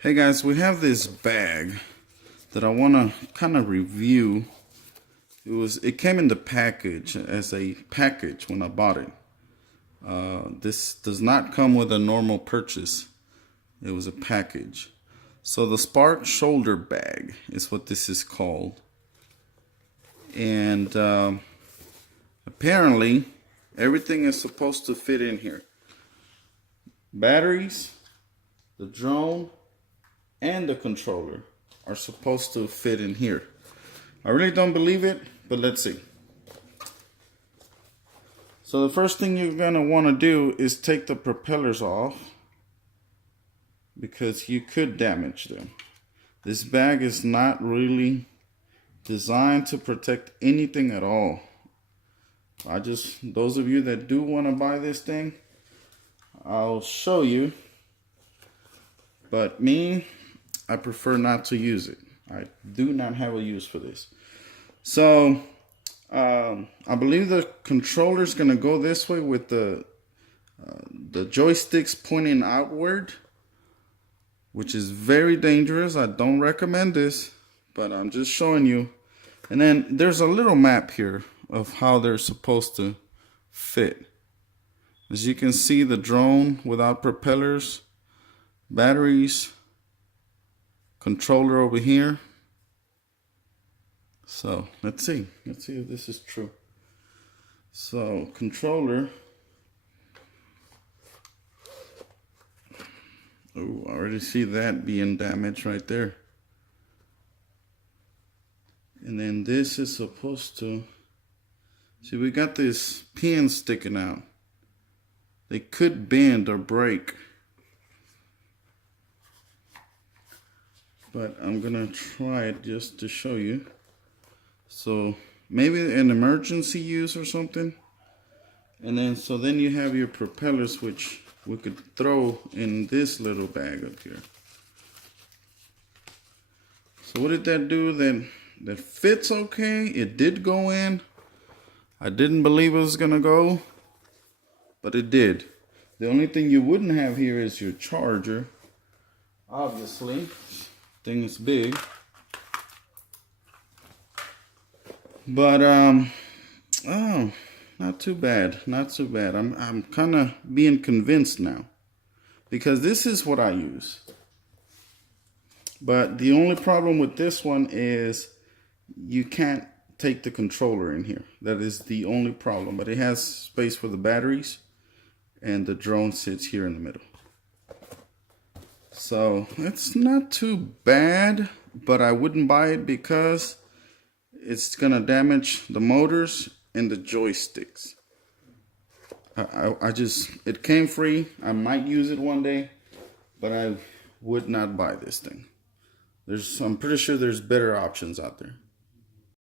Hey guys, we have this bag that I want to kind of review. It came in the package as a package when I bought it. This does not come with a normal purchase. It was a package. So the Spark shoulder bag is what this is called. And apparently everything is supposed to fit in here. Batteries, the drone, and the controller are supposed to fit in here. I really don't believe it, but let's see. So the first thing you're going to want to do is take the propellers off, because you could damage them. This bag is not really designed to protect anything at all. Those of you that do want to buy this thing, I'll show you. But me, I prefer not to use it. I do not have a use for this. So I believe the controller is going to go this way with the joysticks pointing outward, which is very dangerous. I don't recommend this, but I'm just showing you. And then there's a little map here of how they're supposed to fit. As you can see, the drone without propellers, batteries, controller over here. So let's see if this is true. So controller. Oh, I already see that being damaged right there. And then this is supposed to, see, we got this pin sticking out. They could bend or break. But I'm gonna try it just to show you. So maybe an emergency use or something. And then then you have your propellers, which we could throw in this little bag up here. So what did that do? That fits okay. It did go in. I didn't believe it was gonna go, but it did. The only thing you wouldn't have here is your charger. Obviously, thing is big. But oh, not too bad, not too bad. I'm kind of being convinced now, because this is what I use. But the only problem with this one is you can't take the controller in here. That is the only problem. But it has space for the batteries, and the drone sits here in the middle. So it's not too bad, but I wouldn't buy it because it's gonna damage the motors and the joysticks. It came free. I might use it one day, but I would not buy this thing. I'm pretty sure there's better options out there.